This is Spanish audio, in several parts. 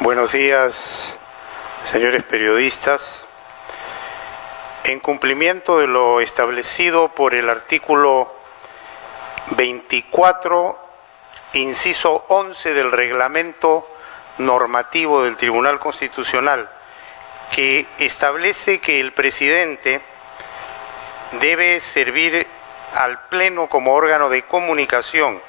Buenos días, señores periodistas. En cumplimiento de lo establecido por el artículo 24, inciso 11 del reglamento normativo del Tribunal Constitucional, que establece que el presidente debe servir al Pleno como órgano de comunicación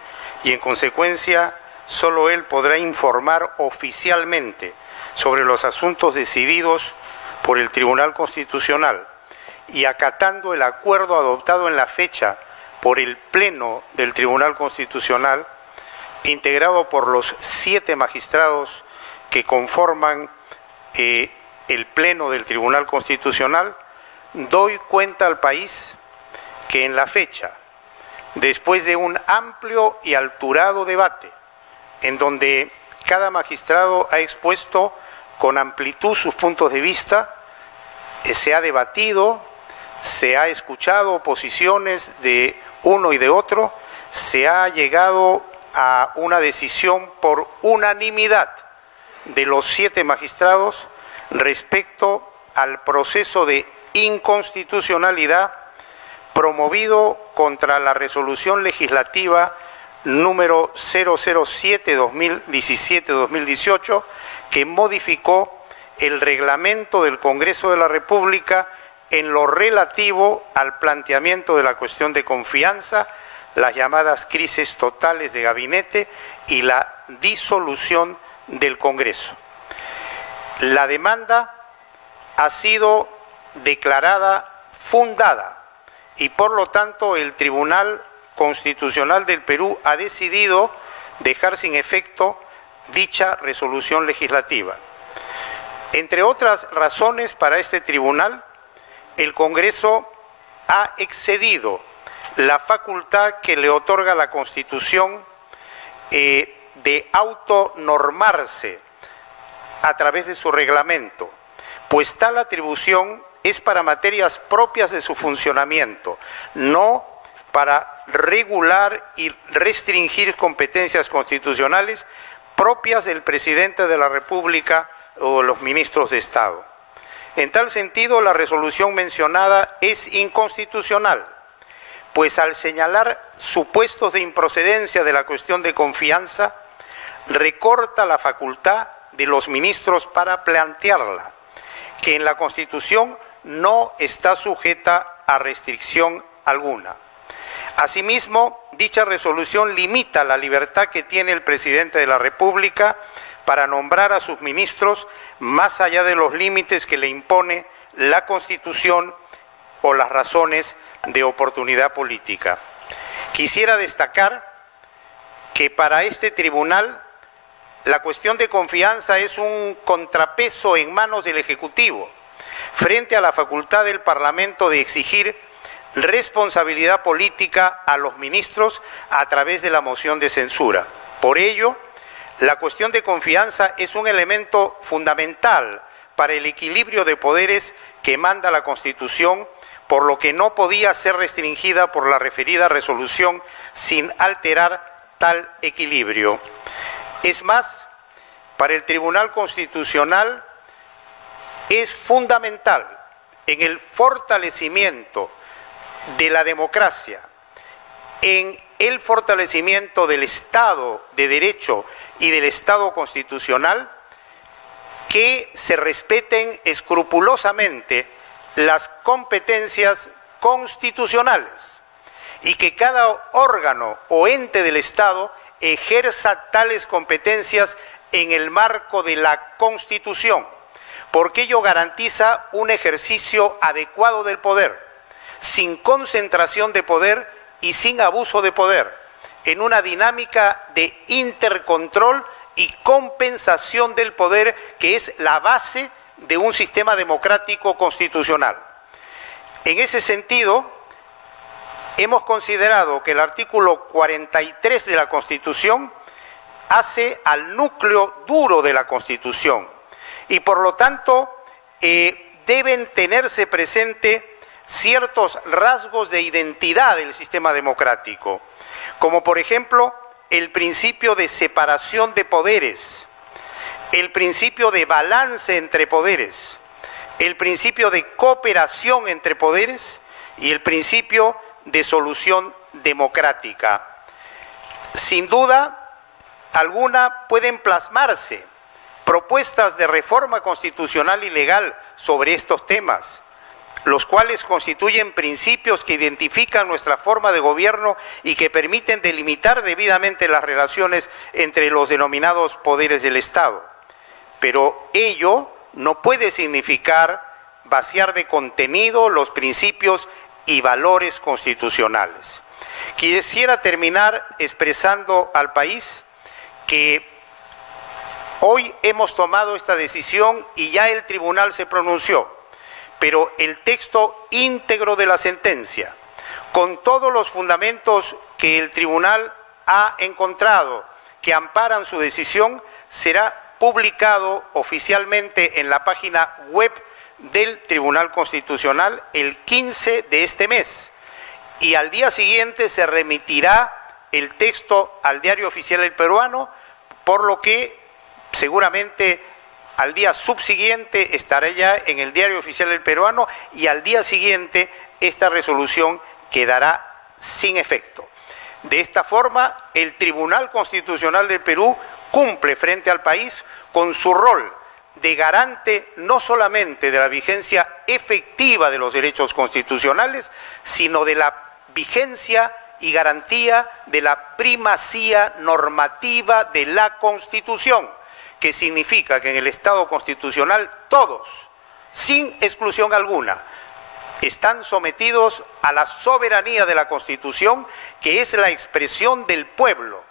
y, en consecuencia, solo él podrá informar oficialmente sobre los asuntos decididos por el Tribunal Constitucional, y acatando el acuerdo adoptado en la fecha por el Pleno del Tribunal Constitucional, integrado por los 7 magistrados que conforman el Pleno del Tribunal Constitucional, doy cuenta al país que en la fecha, después de un amplio y alturado debate, en donde cada magistrado ha expuesto con amplitud sus puntos de vista, se ha debatido, se ha escuchado posiciones de uno y de otro, se ha llegado a una decisión por unanimidad de los 7 magistrados respecto al proceso de inconstitucionalidad promovido contra la resolución legislativa número 007-2017-2018, que modificó el reglamento del Congreso de la República en lo relativo al planteamiento de la cuestión de confianza, las llamadas crisis totales de gabinete y la disolución del Congreso. La demanda ha sido declarada fundada y, por lo tanto, el Tribunal Constitucional del Perú ha decidido dejar sin efecto dicha resolución legislativa. Entre otras razones, para este tribunal, el Congreso ha excedido la facultad que le otorga la Constitución de autonormarse a través de su reglamento, pues tal atribución es para materias propias de su funcionamiento, no para regular y restringir competencias constitucionales propias del presidente de la República o de los ministros de Estado. En tal sentido, la resolución mencionada es inconstitucional, pues al señalar supuestos de improcedencia de la cuestión de confianza, recorta la facultad de los ministros para plantearla, que en la Constitución no está sujeta a restricción alguna. Asimismo, dicha resolución limita la libertad que tiene el presidente de la República para nombrar a sus ministros más allá de los límites que le impone la Constitución o las razones de oportunidad política. Quisiera destacar que para este tribunal la cuestión de confianza es un contrapeso en manos del Ejecutivo frente a la facultad del Parlamento de exigir responsabilidad política a los ministros a través de la moción de censura. Por ello, la cuestión de confianza es un elemento fundamental para el equilibrio de poderes que manda la Constitución, por lo que no podía ser restringida por la referida resolución sin alterar tal equilibrio. Es más, para el Tribunal Constitucional es fundamental en el fortalecimiento de la democracia, en el fortalecimiento del Estado de Derecho y del Estado constitucional, que se respeten escrupulosamente las competencias constitucionales y que cada órgano o ente del Estado ejerza tales competencias en el marco de la Constitución, porque ello garantiza un ejercicio adecuado del poder, sin concentración de poder y sin abuso de poder, en una dinámica de intercontrol y compensación del poder que es la base de un sistema democrático constitucional. En ese sentido, hemos considerado que el artículo 43 de la Constitución hace al núcleo duro de la Constitución y, por lo tanto, deben tenerse presente ciertos rasgos de identidad del sistema democrático, como por ejemplo el principio de separación de poderes, el principio de balance entre poderes, el principio de cooperación entre poderes y el principio de solución democrática. Sin duda alguna pueden plasmarse propuestas de reforma constitucional y legal sobre estos temas, los cuales constituyen principios que identifican nuestra forma de gobierno y que permiten delimitar debidamente las relaciones entre los denominados poderes del Estado. Pero ello no puede significar vaciar de contenido los principios y valores constitucionales. Quisiera terminar expresando al país que hoy hemos tomado esta decisión y ya el tribunal se pronunció, pero el texto íntegro de la sentencia, con todos los fundamentos que el tribunal ha encontrado que amparan su decisión, será publicado oficialmente en la página web del Tribunal Constitucional el 15 de este mes y al día siguiente se remitirá el texto al Diario Oficial del Peruano, por lo que seguramente al día subsiguiente estará ya en el Diario Oficial del Peruano y al día siguiente esta resolución quedará sin efecto. De esta forma, el Tribunal Constitucional del Perú cumple frente al país con su rol de garante no solamente de la vigencia efectiva de los derechos constitucionales, sino de la vigencia y garantía de la primacía normativa de la Constitución, que significa que en el Estado constitucional todos, sin exclusión alguna, están sometidos a la soberanía de la Constitución, que es la expresión del pueblo,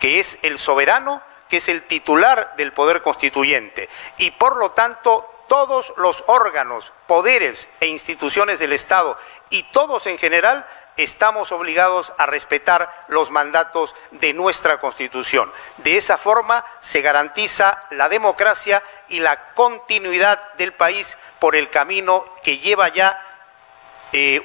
que es el soberano, que es el titular del poder constituyente, y por lo tanto todos los órganos, poderes e instituciones del Estado y todos en general estamos obligados a respetar los mandatos de nuestra Constitución. De esa forma se garantiza la democracia y la continuidad del país por el camino que lleva ya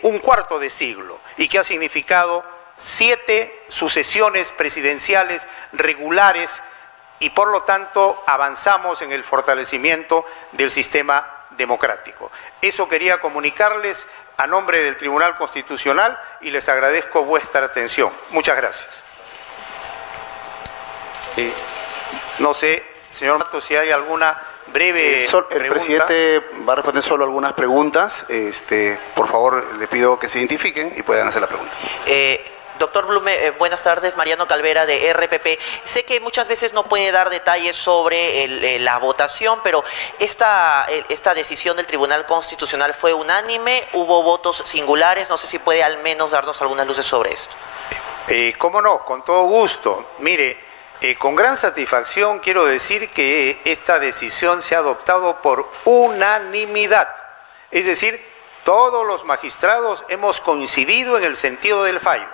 un cuarto de siglo y que ha significado 7 sucesiones presidenciales regulares y por lo tanto avanzamos en el fortalecimiento del sistema democrático. Eso quería comunicarles a nombre del Tribunal Constitucional y les agradezco vuestra atención. Muchas gracias. No sé, señor Matos, si hay alguna breve pregunta. El presidente va a responder solo algunas preguntas. Por favor, le pido que se identifiquen y puedan hacer la pregunta. Doctor Blume, buenas tardes, Mariano Calvera de RPP. Sé que muchas veces no puede dar detalles sobre la votación, pero esta decisión del Tribunal Constitucional fue unánime, hubo votos singulares, no sé si puede al menos darnos algunas luces sobre esto. Cómo no, con todo gusto. Mire, con gran satisfacción quiero decir que esta decisión se ha adoptado por unanimidad, es decir, todos los magistrados hemos coincidido en el sentido del fallo.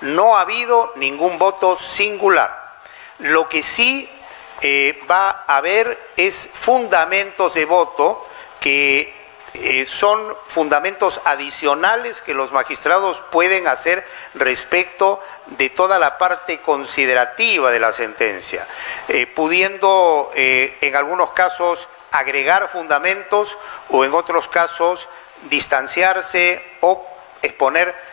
No ha habido ningún voto singular. Lo que sí va a haber es fundamentos de voto que son fundamentos adicionales que los magistrados pueden hacer respecto de toda la parte considerativa de la sentencia, pudiendo en algunos casos agregar fundamentos o en otros casos distanciarse o exponer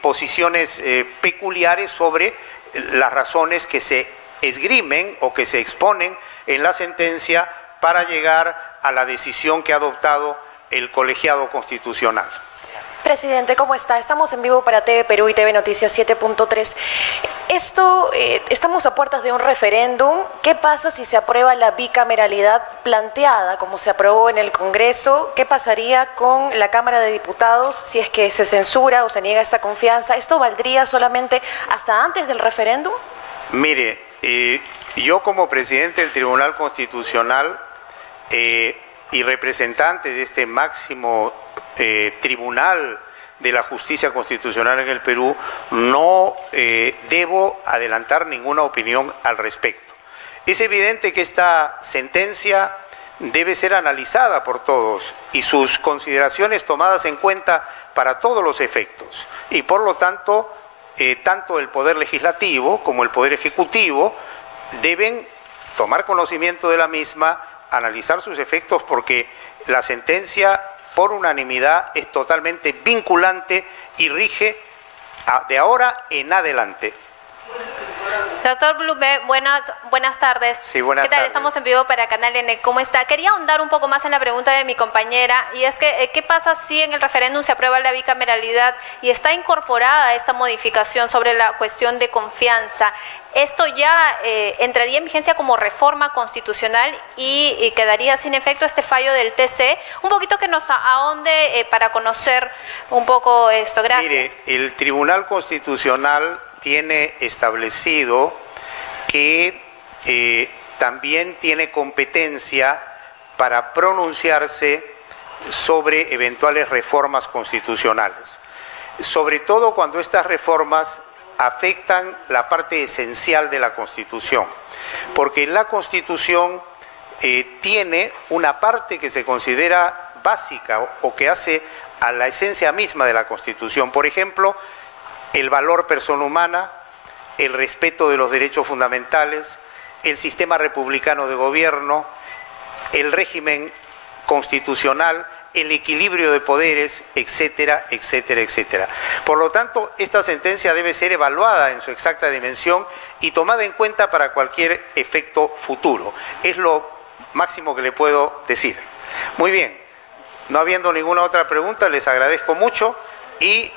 posiciones peculiares sobre las razones que se esgrimen o que se exponen en la sentencia para llegar a la decisión que ha adoptado el colegiado constitucional. Presidente, ¿cómo está? Estamos en vivo para TV Perú y TV Noticias 7.3. Estamos a puertas de un referéndum. ¿Qué pasa si se aprueba la bicameralidad planteada, como se aprobó en el Congreso? ¿Qué pasaría con la Cámara de Diputados si es que se censura o se niega esta confianza? ¿Esto valdría solamente hasta antes del referéndum? Mire, yo como presidente del Tribunal Constitucional y representante de este máximo tribunal de la justicia constitucional en el Perú, no debo adelantar ninguna opinión al respecto. Es evidente que esta sentencia debe ser analizada por todos y sus consideraciones tomadas en cuenta para todos los efectos. Y por lo tanto, tanto el Poder Legislativo como el Poder Ejecutivo deben tomar conocimiento de la misma, analizar sus efectos, porque la sentencia por unanimidad es totalmente vinculante y rige de ahora en adelante. Doctor Blume, buenas tardes. Sí, buenas ¿Qué tal? tardes. Estamos en vivo para Canal N. ¿Cómo está? Quería ahondar un poco más en la pregunta de mi compañera, y es que, ¿qué pasa si en el referéndum se aprueba la bicameralidad y está incorporada esta modificación sobre la cuestión de confianza? ¿Esto ya entraría en vigencia como reforma constitucional y quedaría sin efecto este fallo del TC? Un poquito que nos ahonde para conocer un poco esto. Gracias. Mire, el Tribunal Constitucional tiene establecido que también tiene competencia para pronunciarse sobre eventuales reformas constitucionales, sobre todo cuando estas reformas afectan la parte esencial de la Constitución, porque la Constitución tiene una parte que se considera básica o que hace a la esencia misma de la Constitución. Por ejemplo, el valor persona humana, el respeto de los derechos fundamentales, el sistema republicano de gobierno, el régimen constitucional, el equilibrio de poderes, etcétera, etcétera, etcétera. Por lo tanto, esta sentencia debe ser evaluada en su exacta dimensión y tomada en cuenta para cualquier efecto futuro. Es lo máximo que le puedo decir. Muy bien, no habiendo ninguna otra pregunta, les agradezco mucho y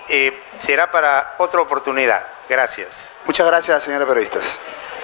será para otra oportunidad. Gracias. Muchas gracias, señores periodistas.